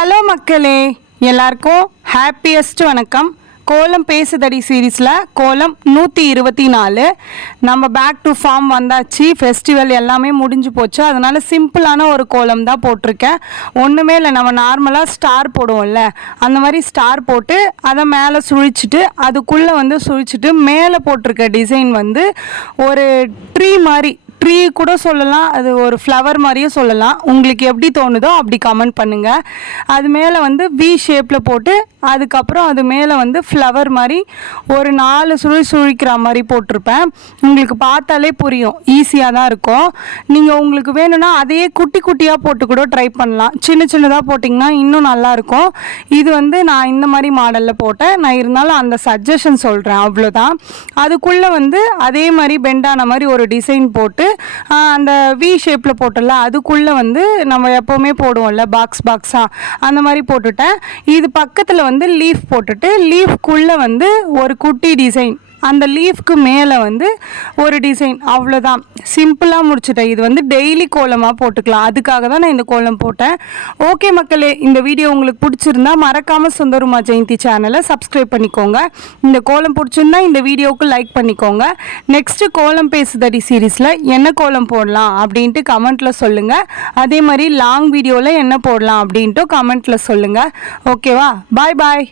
Hello மக்களே, எல்லாருக்கும் happiest வணக்கம். கோலம் பேசுதடி சீரீஸில் கோலம் 124. நம்ம பேக் டு ஃபார்ம் வந்தாச்சு. ஃபெஸ்டிவல் எல்லாமே முடிஞ்சு போச்சு. அதனால் சிம்பிளான ஒரு கோலம் தான் போட்டிருக்கேன். ஒன்றுமே இல்லை, நம்ம நார்மலாக ஸ்டார் போடுவோம்ல, அந்த மாதிரி ஸ்டார் போட்டு அதை மேலே சுழிச்சிட்டு அதுக்குள்ளே சுழிச்சிட்டு மேலே போட்டிருக்க டிசைன் ஒரு ட்ரீ கூட சொல்லலாம், அது ஒரு ஃப்ளவர் மாதிரியே சொல்லலாம். உங்களுக்கு எப்படி தோணுதோ அப்படி கமெண்ட் பண்ணுங்கள். அது மேலே வி ஷேப்பில் போட்டு அதுக்கப்புறம் அது மேலே ஃப்ளவர் மாதிரி ஒரு 4 சுழிக்கிற மாதிரி போட்டிருப்பேன். உங்களுக்கு பார்த்தாலே புரியும், ஈஸியாக தான் இருக்கும். நீங்கள் உங்களுக்கு வேணும்னா அதையே குட்டி குட்டியாக போட்டு கூட ட்ரை பண்ணலாம். சின்னதாக போட்டிங்கன்னா இன்னும் நல்லாயிருக்கும். இது நான் இந்த மாதிரி மாடலில் போட்டேன். நான் இருந்தாலும் அந்த சஜஷன் சொல்கிறேன், அவ்வளோதான். அதுக்குள்ளே அதே மாதிரி பெண்டான மாதிரி ஒரு டிசைன் போட்டு அந்த வி ஷேப்பில் போட்டல அதுக்குள்ளே நம்ம எப்போவுமே போடுவோம்ல பாக்ஸாக, அந்த மாதிரி போட்டுட்டேன். இது பக்கத்தில் லீஃப் போட்டுட்டு லீஃப்குள்ளே ஒரு குட்டி டிசைன், அந்த லீஃப்க்கு மேலே ஒரு டிசைன், அவ்வளோதான். சிம்பிளாக முடிச்சுட்டேன். இது டெய்லி கோலமாக போட்டுக்கலாம். அதுக்காக தான் நான் இந்த கோலம் போட்டேன். ஓகே மக்களே, இந்த வீடியோ உங்களுக்கு பிடிச்சிருந்தா மறக்காமல் சுந்தருமா ஜெயந்தி சேனலை சப்ஸ்கிரைப் பண்ணிக்கோங்க. இந்த கோலம் பிடிச்சிருந்தா இந்த வீடியோவுக்கு லைக் பண்ணிக்கோங்க. நெக்ஸ்ட்டு கோலம் பேசுதடி சீரீஸில் என்ன கோலம் போடலாம் அப்படின்ட்டு கமெண்ட்டில் சொல்லுங்கள். அதே மாதிரி லாங் வீடியோவில் என்ன போடலாம் அப்படின்ட்டு கமெண்ட்டில் சொல்லுங்கள். ஓகேவா? பாய் பாய்.